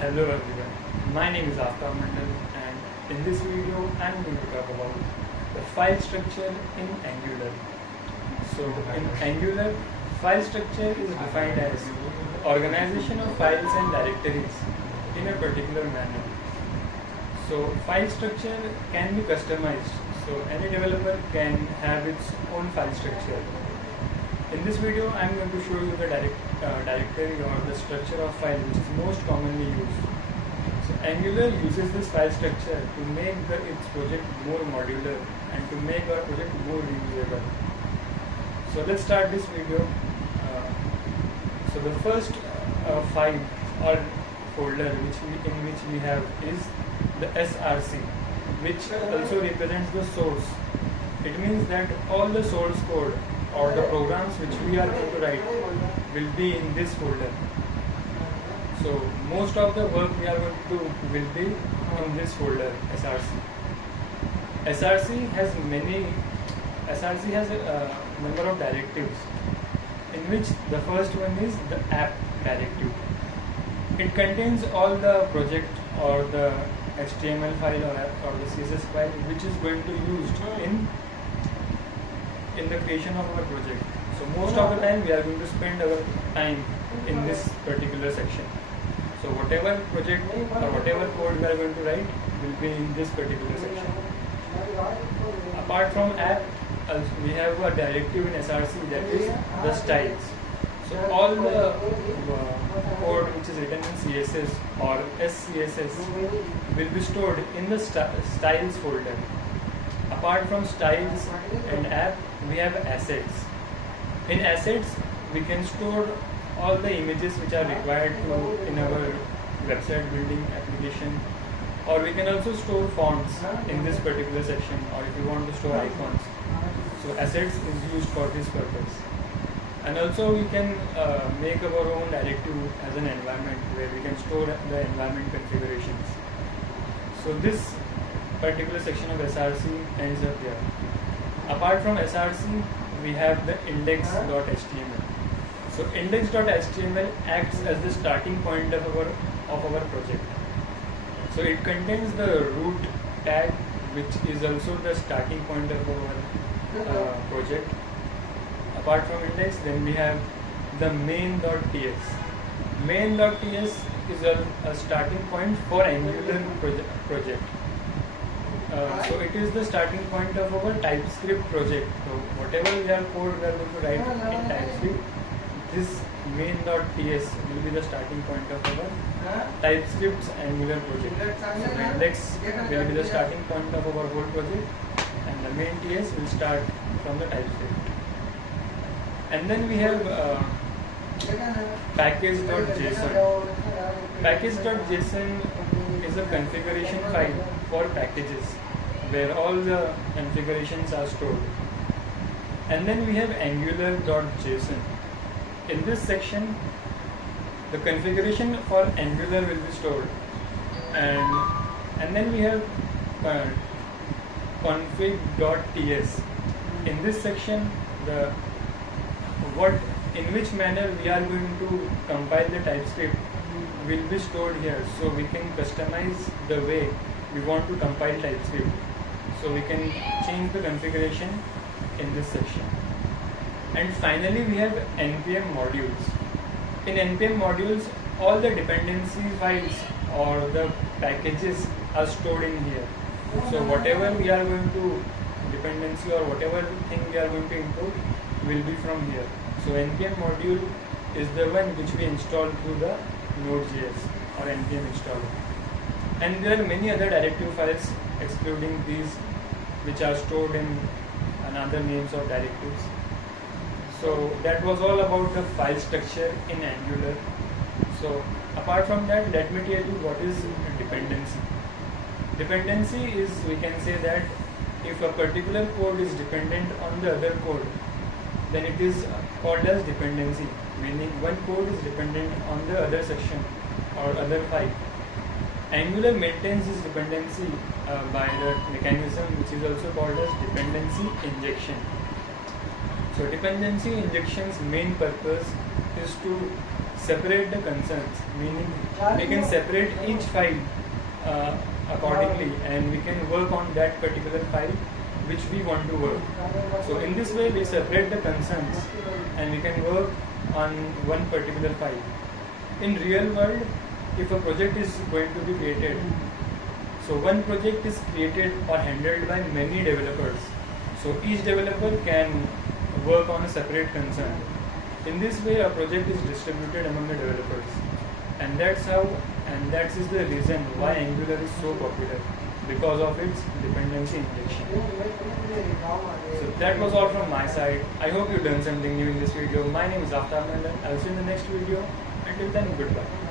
Hello everyone, my name is Aftab Mandal and in this video I am going to talk about the file structure in Angular. So in Angular, file structure is defined as the organization of files and directories in a particular manner. So file structure can be customized, so any developer can have its own file structure. In this video, I am going to show you the directory or the structure of file which is most commonly used. So Angular uses this file structure to make its project more modular and to make our project more reusable. So let's start this video. So the first file or folder in which we have is the SRC, which also represents the source. It means that all the source code or the programs which we are going to write will be in this folder. So most of the work we are going to do will be in this folder, SRC. SRC has a number of directives, in which the first one is the app directive. It contains all the project or the HTML file or the CSS file which is going to be used in the creation of our project. So most of the time we are going to spend our time in this particular section. So whatever project or whatever code we are going to write will be in this particular section. Apart from app, we have a directive in SRC, that is the styles. So all the code which is written in CSS or SCSS will be stored in the styles folder. Apart from styles and app, we have assets. In assets, we can store all the images which are required in our website building application, or we can also store fonts in this particular section, or if you want to store icons. So assets is used for this purpose. And also we can make our own directive as an environment where we can store the environment configurations. So this particular section of SRC ends up here. Apart from SRC, we have the index.html. So index.html acts as the starting point of our project. So it contains the root tag, which is also the starting point of our project. Apart from index, then we have the main.ts. Main.ts is a starting point for Angular project. So it is the starting point of our TypeScript project. So whatever code we are going to write in TypeScript, this main.ts will be the starting point of our TypeScript's Angular project. So the index will be the starting point of our whole project, and the main TS will start from the TypeScript. And then we have package.json. Package.json is a configuration file for packages where all the configurations are stored. And then we have angular.json. In this section, the configuration for Angular will be stored. And then we have config.ts. In this section, in which manner we are going to compile the TypeScript will be stored here, so we can customize the way we want to compile TypeScript. So we can change the configuration in this section. And finally, we have npm modules. In npm modules, all the dependency files or the packages are stored in here. So whatever we are going to dependency or whatever thing we are going to import will be from here. So npm module is the one which we install through the Node.js or npm installer. And there are many other directive files excluding these which are stored in another names of directives. So that was all about the file structure in Angular. So apart from that, let me tell you what is dependency. Dependency is, we can say that if a particular code is dependent on the other code, then it is called as dependency, meaning one code is dependent on the other section or other file. Angular maintains this dependency by the mechanism which is also called as dependency injection. So dependency injection's main purpose is to separate the concerns, meaning we can separate each file accordingly, and we can work on that particular file which we want to work. So in this way we separate the concerns and we can work on one particular file. In real world, if a project is going to be created, so one project is created or handled by many developers. So each developer can work on a separate concern. In this way, a project is distributed among the developers, and that is the reason why Angular is so popular, because of its dependency injection. So that was all from my side. I hope you learned something new in this video. My name is Aftab Nandan. I'll see you in the next video. Until then, goodbye.